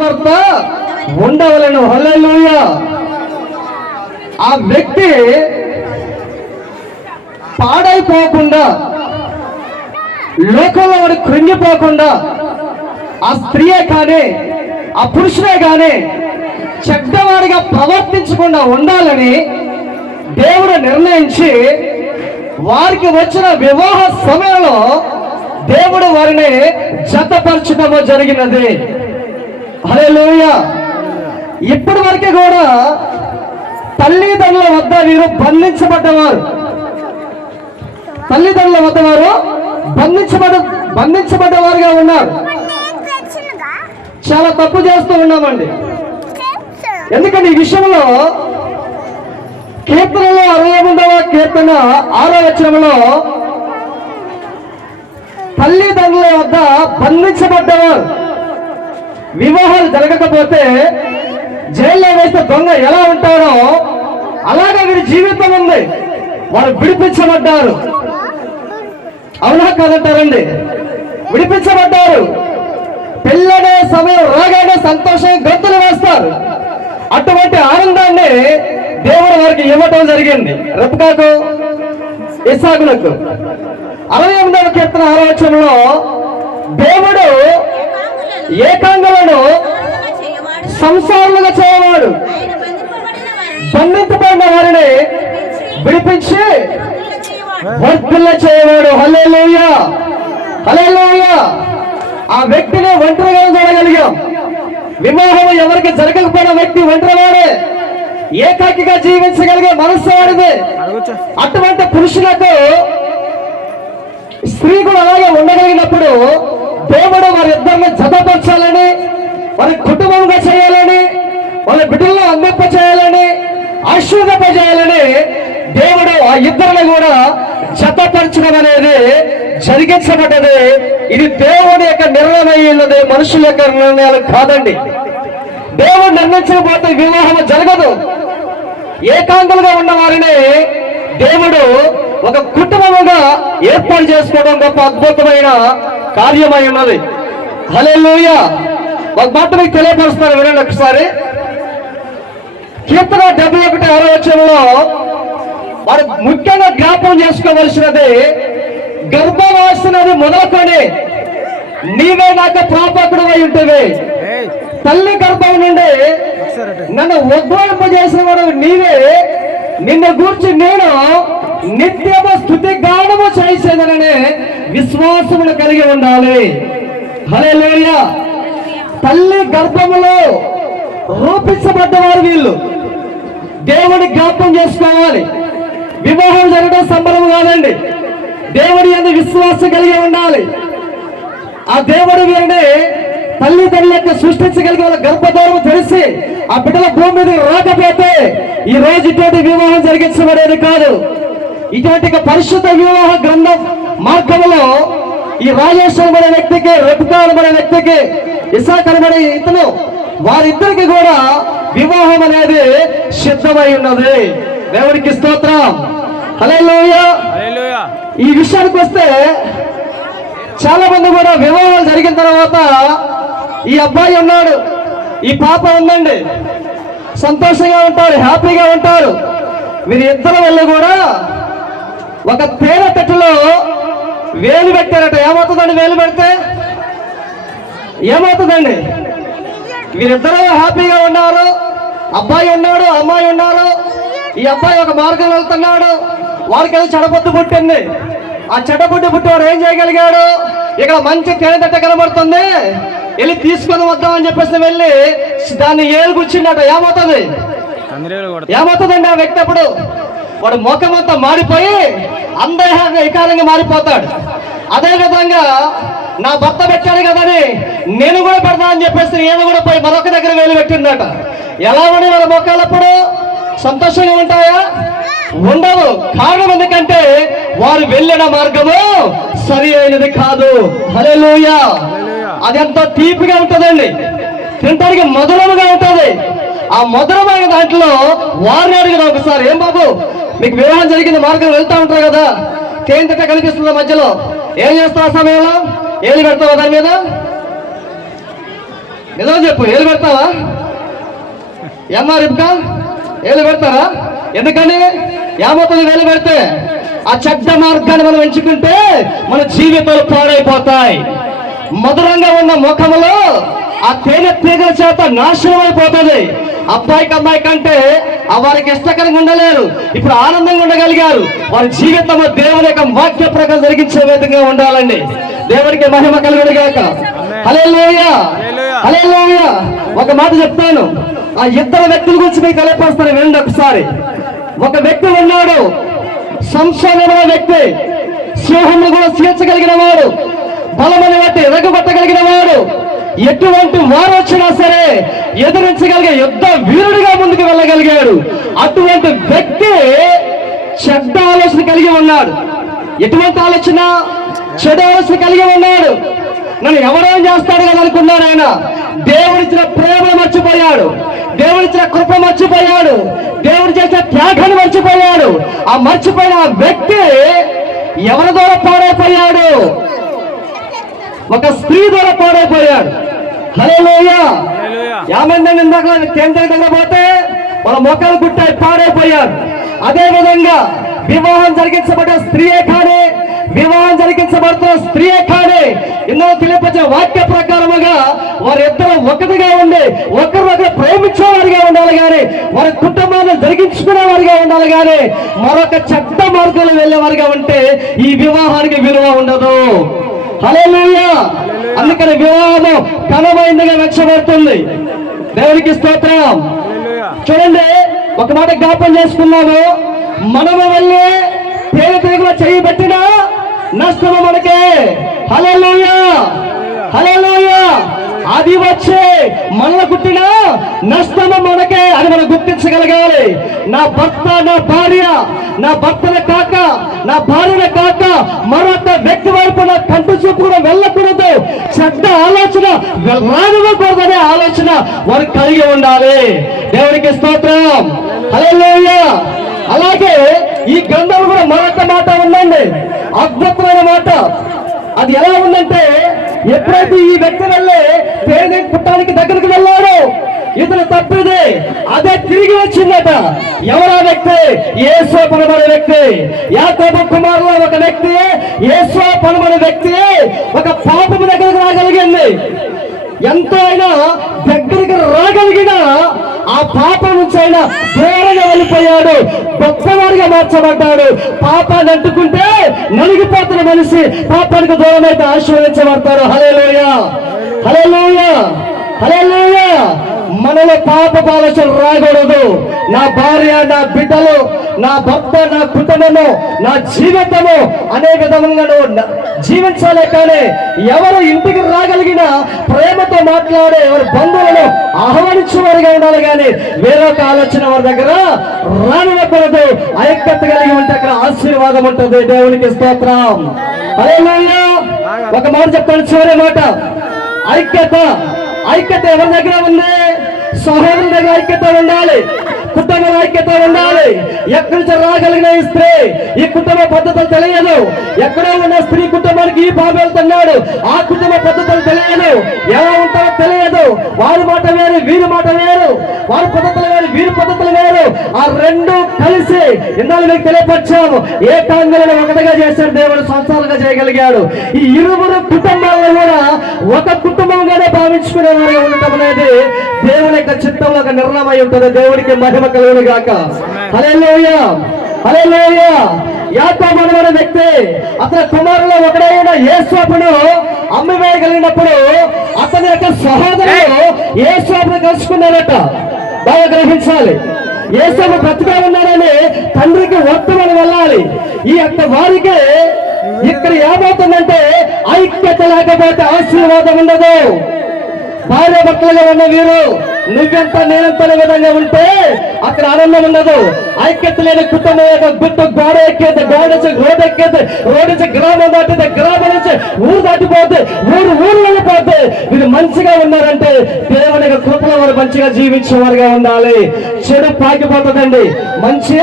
భర్త ఉండవలను హల్లెలూయ. ఆ వ్యక్తి పాడైపోకుండా లోకంలో వాడు కృంగిపోకుండా ఆ స్త్రీయే కానీ ఆ పురుషుడే కానీ చెడ్డవాడిగా ప్రవర్తించకుండా ఉండాలని దేవుడు నిర్ణయించి వారికి వచ్చిన వివాహ సమయంలో దేవుడు వారిని జతపరచడము జరిగినది. హల్లెలూయ. ఇప్పటి వరకు కూడా తల్లిదండ్రుల వద్ద వీరు బంధించబడ్డవారు. తల్లిదండ్రుల వద్ద వారు బంధించబడ బంధించబడ్డవారుగా ఉన్నారు. చాలా తప్పు చేస్తూ ఉన్నామండి. ఎందుకంటే ఈ విషయంలో కీర్తనలో అరవై ఎనిమిదవ కీర్తన ఆరో వచనంలో తల్లిదండ్రుల వద్ద బంధించబడ్డవారు. వివాహాలు జరగకపోతే జైల్లో వేస్తే దొంగ ఎలా ఉంటాడో అలాగే వీడి జీవితం ఉంది. వారు విడిపించబడ్డారు. అవునా కాదంటారండి? విడిపించబడ్డారు. పెళ్ళనే సమయం రాగానే సంతోషం గంతులు వేస్తారు. అటువంటి ఆనందాన్ని దేవుడు వారికి ఇవ్వటం జరిగింది. రెపకాకు ఇసాగులకు అరవై ఎనిమిదవ కీర్తన ఆలోచనలో దేవుడు ఏకాంగులను సంసారులుగా చేయవాడు. బంధింపబడిన వారిని విడిపించి వర్ధిల్ల చేయవాడు. హల్లెలూయ! హల్లెలూయ! ఆ వ్యక్తిని ఒంటరిగా చూడగలిగాం. వివాహం ఎవరికి జరగకపోయిన వ్యక్తి ఒంటరివాడే. ఏకాకిగా జీవించగలిగే మనస్సు వాడిది. అటువంటి పురుషులకు స్త్రీ కూడా అలాగే ఉండగలిగినప్పుడు దేవుడు వారి ఇద్దరిని జతపరచాలని వారి కుటుంబంగా చేయాలని వాళ్ళ బిడ్డలను అందింప చేయాలని ఆశీర్వదింప చేయాలని దేవుడు ఆ ఇద్దరిని కూడా జతపరచడం అనేది జరిగించబడ్డది. ఇది దేవుని యొక్క నిర్ణయం అయి ఉన్నది మనుషుల యొక్క నిర్ణయాలు కాదండి. దేవుడు నిర్ణయించకపోతే వివాహం జరగదు. ఏకాంగులుగా ఉన్న వారిని దేవుడు ఒక కుటుంబముగా ఏర్పాటు చేసుకోవడం గొప్ప అద్భుతమైన కార్యమై ఉన్నది. హల్లెలూయ. ఒక మాట మీకు తెలియపరుస్తున్నారు వినండి ఒకసారి. కీర్తన డెబ్బై ఒకటి ఆలోచనలో వారు ముఖ్యంగా జ్ఞాపకం చేసుకోవలసినది గర్భవాసనది మొదలుకొని నీవే నాకు పాపకుడు అయి ఉంటుంది తల్లి గర్భం నుండి. నన్ను ఉద్భవింప చేసిన వాడు నీవే. నిన్న గూర్చి నేను నిత్యము స్థుతి గానము చేసేదననే విశ్వాసమును కలిగి ఉండాలి. హల్లెలూయా. తల్లి గర్భములో రూపించబడ్డవారు వీళ్ళు. దేవుని జ్ఞాపం చేసుకోవాలి. వివాహం జరగడం సంబరం కాదండి. దేవుడి అందు విశ్వాసం కలిగి ఉండాలి. ఆ దేవుడు వీరిని తల్లిదండ్రుల యొక్క సృష్టించగలిగే వాళ్ళ గర్భధారం తెలిసి ఆ బిడ్డల భూమి మీద రాకపోతే ఈ రోజు ఇటువంటి వివాహం జరిగించబడేది కాదు. ఇటువంటి పరిశుద్ధ వివాహ గ్రంథం మార్గంలో ఈ రాజేశ్వరం అనే వ్యక్తికి రఘుకాలం అనే వ్యక్తికి ఇసాక్ అనబడే ఇతను వారిద్దరికి కూడా వివాహం అనేది సిద్ధమై ఉన్నది. దేవుడికి స్తోత్రం. హల్లెలూయా. ఈ విషయానికి వస్తే చాలా మంది కూడా వివాహాలు జరిగిన తర్వాత ఈ అబ్బాయి ఉన్నాడు ఈ పాప ఉందండి. సంతోషంగా ఉంటారు హ్యాపీగా ఉంటారు. మీరు వెళ్ళి కూడా ఒక తేనె తట్టులో వేలు పెట్టారట. ఏమవుతుందండి వేలు పెడితే? ఏమవుతుందండి? వీరిద్దరూ హ్యాపీగా ఉన్నారు అబ్బాయి ఉన్నాడు అమ్మాయి ఉన్నారు. ఈ అబ్బాయి ఒక మార్గం వెళ్తున్నాడు వాడికి ఏదో చెడబొద్దు పుట్టింది. ఆ చెడబుడ్డి పుట్టివాడు ఏం చేయగలిగాడు? ఇక్కడ మంచి తేనెతట్ట కనబడుతుంది. వెళ్ళి తీసుకొని వద్దామని చెప్పేసి వెళ్ళి దాన్ని ఏలు కూర్చున్నట ఏమవుతుంది ఏమవుతుందండి ఆ వ్యక్తి అప్పుడు? వాడు ముఖం అంతా మారిపోయి అందరిగా వికారంగా మారిపోతాడు. అదే విధంగా నా భర్త పెట్టాడు కదని నేను కూడా పెడతా అని చెప్పేసి నేను కూడా పోయి మరొక దగ్గర వేలు పెట్టిందట. ఎలా ఉండి వాళ్ళ మొక్కలప్పుడు సంతోషంగా ఉంటాయా? ఉండవు. కారణం ఎందుకంటే వారు వెళ్ళిన మార్గము సరి అయినది కాదు. హల్లెలూయా. అది ఎంతో తీపిగా ఉంటుందండి. తినడానికి మధురముగా ఉంటుంది. ఆ మధురమైన దాంట్లో వారిని అడిగిన ఒకసారి ఏం బాబు మీకు వివాహం జరిగిన మార్గం వెళ్తా ఉంటారు కదా? తేంతట కనిపిస్తుంది మధ్యలో? ఏం చేస్తావు ఆ సమయంలో? ఏది పెడతావు దాని మీద? నిజం చెప్పు ఏలు పెడతావా? ఏమ్మా రిప్కా ఏలు పెడతారా? ఎందుకని? ఏమవుతుంది వేలు పెడితే ఆ చెడ్డ మార్గాన్ని మనం ఎంచుకుంటే మన జీవితాలు పాడైపోతాయి. మధురంగా ఉన్న ముఖములో ఆ తేనె తీగల చేత నాశనం అయిపోతుంది. అబ్బాయికి అమ్మాయి కంటే వారికి ఇష్టకరంగా ఉండలేరు. ఇప్పుడు ఆనందంగా ఉండగలిగారు. వారి జీవితం దేవుని యొక్క వాక్య ప్రకారం జరిగించే విధంగా ఉండాలండి. దేవునికి మహిమ హల్లెలూయా. హల్లెలూయా. హల్లెలూయా. ఒక మాట చెప్తాను. ఆ ఇద్దరు వ్యక్తుల గురించి మీకు తెలియపరుస్తాను వినండి ఒకసారి. ఒక వ్యక్తి ఉన్నాడు. సంక్షోభమైన వ్యక్తి. సింహంను కూడా చీల్చగలిగిన వాడు. బలమని బట్టి ఎరగబట్టగలిగిన వాడు ఎటువంటి వారు వచ్చినా సరే ఎదిరించగలిగే యుద్ధ వీరుడిగా ముందుకు వెళ్ళగలిగాడు. అటువంటి వ్యక్తి చెడ్డ ఆలోచన కలిగి ఉన్నాడు. ఎటువంటి ఆలోచన? చెడు ఆలోచన కలిగి ఉన్నాడు. నన్ను ఎవరేం చేస్తాడు కదా అనుకున్నాడు ఆయన. దేవుడిచ్చిన ప్రేమ మర్చిపోయాడు. దేవుడిచ్చిన కృప మర్చిపోయాడు. దేవుడు చేసిన త్యాగాన్ని మర్చిపోయాడు. ఆ మర్చిపోయిన ఆ వ్యక్తి ఎవరి ద్వారా పాడైపోయాడు? ఒక స్త్రీ ద్వారా పాడైపోయాడు. యామంది ఇందాక కేంద్ర దగ్గర పోతే వాళ్ళ మొక్కలు గుట్టాయి పాడైపోయారు. అదే విధంగా వివాహం జరిగించబడ్డ స్త్రీయే కానీ వివాహం జరిగించబడుతున్న స్త్రీయే కానీ ఇందులో తెలియపరిచిన వాక్య ప్రకారముగా వారిద్దరు ఒకటిగా ఉండి ఒకరినొకరు ప్రేమించేవారిగా ఉండాలి కానీ వారి కుటుంబాన్ని జరిగించుకునే వారిగా ఉండాలి కానీ మరొక చెడ్డ మార్గంలో వెళ్ళేవారిగా ఉంటే ఈ వివాహానికి విలువ ఉండదు. అందుకని వివాహం ఘనమైందిగా వెచ్చబడుతుంది దేవునికి స్తోత్రం. చూడండి ఒక మాట జ్ఞాపం చేసుకున్నాము మనము వెళ్ళి తేనె తీగలో చేయి పెట్టినా నష్టము మనకే. హల్లెలూయా. హల్లెలూయా. అది వచ్చే మనల పుట్టిన నష్టము మనకే అని మనం గుర్తించగలగాలి. నా భర్త నా భార్య నా భర్తన కాక నా భార్యన కాక మరొక వ్యక్తి వైపు నా కంటి చూపు కూడా వెళ్ళకూడదు. చెడ్డ ఆలోచన రానివ్వకూడదనే ఆలోచన వారు కలిగి ఉండాలి. దేవునికి స్తోత్రం. హల్లెలూయా. అలాగే ఈ గ్రంథం కూడా మరొక మాట ఉందండి. అద్భుతమైన మాట. అది ఎలా ఉందంటే ఎప్పుడైతే ఈ వ్యక్తి వెళ్ళి తేనె పుట్టానికి దగ్గరికి వెళ్ళాడో ఇతను తప్పిది అదే తిరిగి వచ్చిందట. ఎవరా వ్యక్తి? ఏసో పనబడే వ్యక్తి. యాకోబు కుమారులో ఒక వ్యక్తి ఏసో పనబడే వ్యక్తి ఒక పాపము దగ్గరకు రాగలిగింది. ఎంత అయినా దగ్గరికి రాగలిగిన ఆ పాపం నుంచి అయినా దూరంగా వెళ్ళిపోయాడు. గొప్పవాడిగా మార్చబడ్డాడు. పాపాన్ని అంటుకుంటే నలిగిపోతున్న మనిషి పాపానికి దూరం అయితే ఆశీర్వదించబడతారు హలేలోయ హలే లోయ మనలో పాప ఆలోచన రాకూడదు నా భార్య నా బిడ్డలు నా భర్త నా కుటుంబము నా జీవితము అనే విధంగా జీవించాలే కానీ ఎవరు ఇంటికి రాగలిగిన ప్రేమతో మాట్లాడే ఎవరి బంధువులను ఆహ్వానించేవారుగా ఉండాలి కానీ వేరొక ఆలోచన వారి దగ్గర రానివ్వకూడదు. ఐక్యత కలిగి ఉంటే అక్కడ ఆశీర్వాదం ఉంటుంది. దేవునికి స్తోత్రం. హల్లెలూయా. ఒక మాట చెప్తాను చివరి మాట. ఐక్యత. ఐక్యత ఎవరి దగ్గర ఉంది? సహోదరుల దగ్గర ఐక్యత ఉండాలి. కుటుంబ ఐక్యత ఉండాలి. ఎక్కడి నుంచి రాగలిగిన స్త్రీ ఈ కుటుంబ పద్ధతులు తెలియదు. ఎక్కడో ఉన్న స్త్రీ కుటుంబానికి ఈ బాబు వెళ్తున్నాడు ఆ కుటుంబ పద్ధతులు తెలియదు. ఎలా ఉంటారో తెలియదు. వారి మాట వేరు వీరి మాట వేరు. వారి పద్ధతులు వేరు వీరి పద్ధతులు వేరు. ఆ రెండు కలిసి ఇందాక మీకు తెలియపరిచాము. ఏ ఒకటిగా చేశాడు దేవుడు సంసారంగా చేయగలిగాడు. ఈ ఇరువురు కుటుంబాలను కూడా ఒక కుటుంబంగానే భావించుకునే వారిగా ఉండటం అనేది దేవుని యొక్క చిత్తంలో ఒక నిర్ణయం అయి ఉంటుంది. దేవుడికి మహిమ కలుగును గాక. హల్లెలూయా! హల్లెలూయా! యాకోబు అనే వ్యక్తి అతని కుమారులు ఒకడైన యేసోపును అమ్మివేయగలిగినప్పుడు అతని యొక్క సహోదరుడు యేసోపును కలుసుకున్నారట. బాగా గ్రహించాలి. యేసోపు బ్రతిగా ఉన్నాడని తండ్రికి వర్తమని వెళ్ళాలి. ఈ యొక్క వారికి ఇక్కడ ఏమవుతుందంటే ఐక్యత లేకపోతే ఆశీర్వాదం ఉండదు. భార్య భర్తలుగా ఉన్న వీరు నువ్వెంత నేనెంత విధంగా ఉంటే అక్కడ ఆనందం ఉండదు. ఐక్యత లేని కుటుంబం యొక్క గుట్టు గోడ ఎక్కేది గోడ నుంచి రోడ్ ఎక్కేది రోడ్ నుంచి గ్రామం దాటితే గ్రామం నుంచి ఊరు దాటిపోతే ఊరు ఊరు వెళ్ళిపోతే వీరు మంచిగా ఉన్నారంటే దేవుని యొక్క కృపలో వారు మంచిగా జీవించేవారుగా ఉండాలి. చెడు పాకిపోతుందండి. మంచి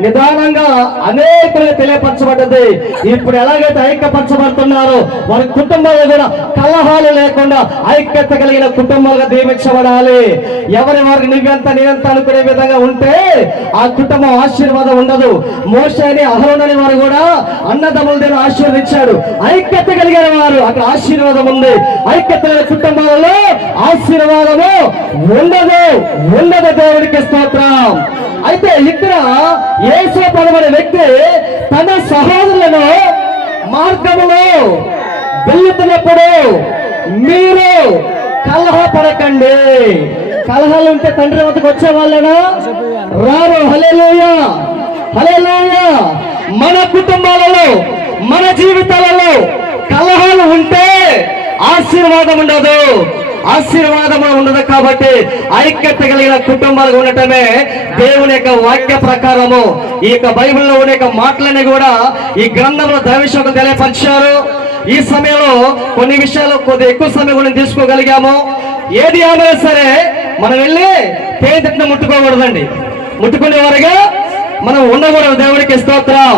నిదానంగా అనేకులు తెలియపరచబడ్డది. ఇప్పుడు ఎలాగైతే ఐక్యపరచబడుతున్నారో వారి కుటుంబంలో కూడా కలహాలు లేకుండా ఐక్యత కలిగిన కుటుంబాలుగా దీవించబడాలి. ఎవరి వారికి నీవెంత నేనెంత అనుకునే విధంగా ఉంటే ఆ కుటుంబం ఆశీర్వాదం ఉండదు. మోసని అహరోనని వారు కూడా అన్నదమ్ముల దగ్గర ఆశీర్వదించాడు. ఐక్యత కలిగిన వారు. అక్కడ ఆశీర్వాదం ఉంది. ఐక్యత కుటుంబాలలో ఆశీర్వాదము ఉండదు. ఉండదు దేవుడికి స్తోత్రం. అయితే ఇక్కడ యేసు పదమనే వ్యక్తి తన సహోదరులను మార్గములో వెళ్తున్నప్పుడు మీరు కలహపడకండి. కలహాలు ఉంటే తండ్రి వద్దకు వచ్చే వాళ్ళేనా రారు హలేలోయ హలేలోయ మన కుటుంబాలలో మన జీవితాలలో కలహాలు ఉంటే ఆశీర్వాదం ఉండదు. ఆశీర్వాదం ఉండదు కాబట్టి ఐక్యత కలిగిన కుటుంబాలు ఉండటమే దేవుని యొక్క వాక్య ప్రకారము. ఈ యొక్క బైబిల్లో ఉండే యొక్క మాటలని కూడా ఈ గ్రంథంలో దైవశోకం తెలియపరిచారు. ఈ సమయంలో కొన్ని విషయాలు కొద్ది ఎక్కువ సమయం కూడా తీసుకోగలిగాము. ఏది ఏమైనా సరే మనం వెళ్ళి తేదెట్టిన ముట్టుకోకూడదండి. ముట్టుకునే వారుగా మనం ఉండకూడదు. దేవుడికి స్తోత్రం.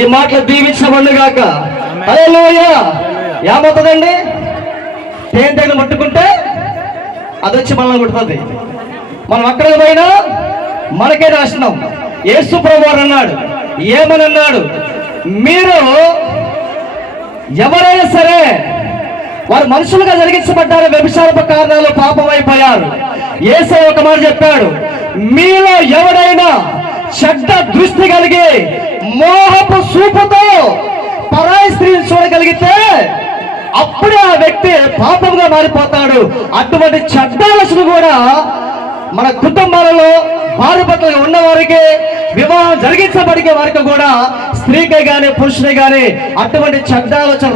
ఈ మాటలు దీవించబడి గాక అదే ఏమవుతుందండి? దగ్గర ముట్టుకుంటే అది వచ్చి మనల్ని కొడుతుంది. మనం అక్కడికి పోయినా మనకే నాశనం. యేసు ప్రభు వారు అన్నాడు ఏమని అన్నాడు? మీరు ఎవరైనా సరే వారు మనుషులుగా జరిగించబడ్డారు వ్యభిచారప కారణాలు పాపం అయిపోయారు ఏసై ఒక మాట చెప్పాడు మీలో ఎవరైనా చెడ్డ దృష్టి కలిగి మోహపు సూపుతో పరాయి స్త్రీని చూడగలిగితే అప్పుడే ఆ వ్యక్తి పాపంగా మారిపోతాడు. అటువంటి చెడ్డ కూడా మన కుటుంబాలలో భార్యభర్తలుగా ఉన్న వారికి వివాహం జరిగించబడికే వారికి కూడా స్త్రీకి గాని పురుషుని గాని అటువంటి చెడ్డ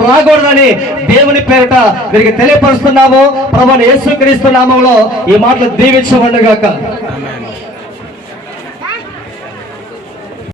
రాకూడదని దేవుని పేరిట వీరికి తెలియపరుస్తున్నాము. ప్రభుని యేసుక్రీస్తు నామంలో ఈ మాటలు దీవించబడిగాక